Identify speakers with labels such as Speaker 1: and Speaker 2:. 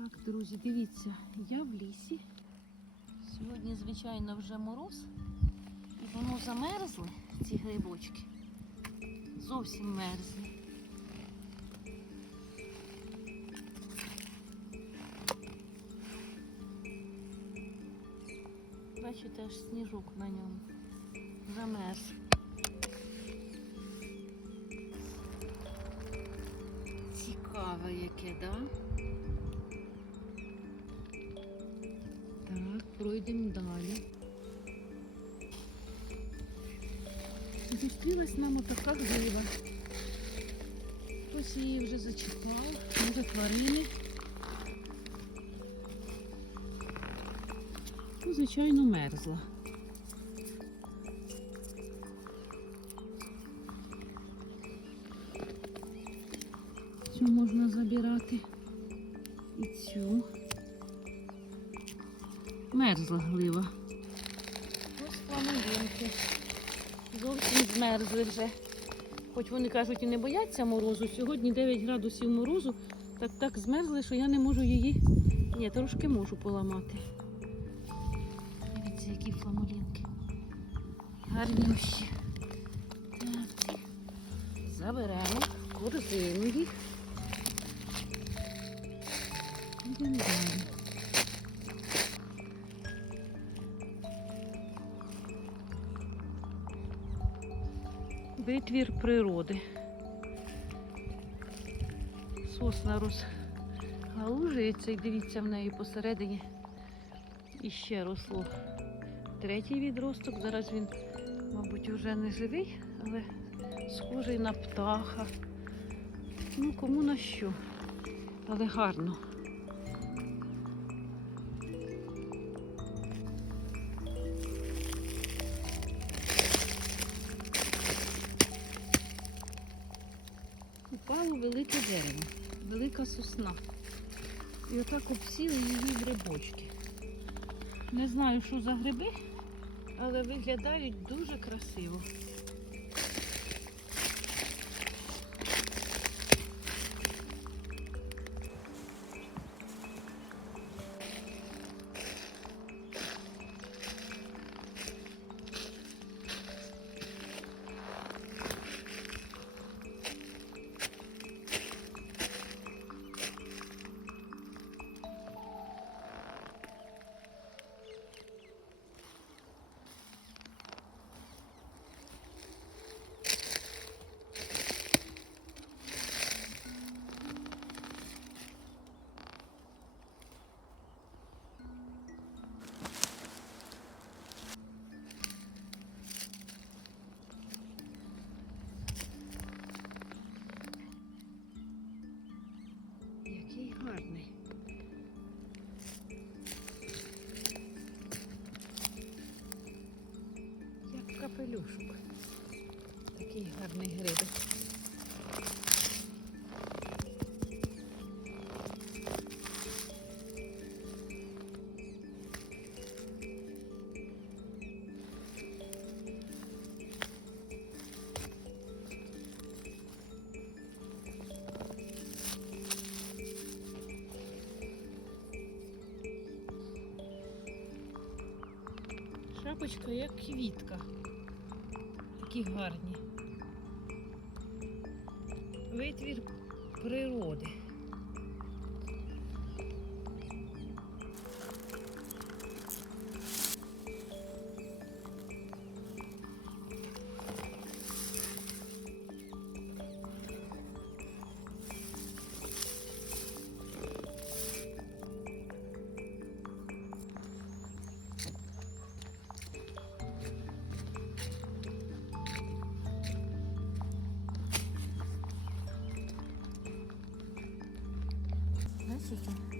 Speaker 1: Так, друзі, дивіться, я в лісі. Сьогодні, звичайно, вже мороз. І воно замерзли, ці грибочки. Зовсім мерзли. Бачите, аж сніжок на ньому. Замерз. Цікаве яке, да? Пройдемо далі. Зустрілась нам отака глива. Хтось її вже зачіпав, може тварини. Ну, звичайно, мерзла. Цю можна забирати. І цю. Мерзла глива. Ось фламовинки. Зовсім змерзли вже. Хоч вони кажуть і не бояться морозу. Сьогодні 9 градусів морозу. Так так змерзли, що я не можу її. Ні, трошки можу поламати. Дивіться, які фламулінки. Гарнющі. Так. Заберемо корзину їх. Витвір природи. Сосна розгалужується і дивіться в неї посередині іще росло третій відросток. Зараз він, мабуть, вже не живий, але схожий на птаха. Ну, кому на що. Але гарно. Велике дерево, велика сосна. І отак обсіли її грибочки. Не знаю, що за гриби, але виглядають дуже красиво. Який гарний. Як капелюшок. Такий гарний грибик. Шапочка як квітка. Такі гарні. Витвір природи. Бачите?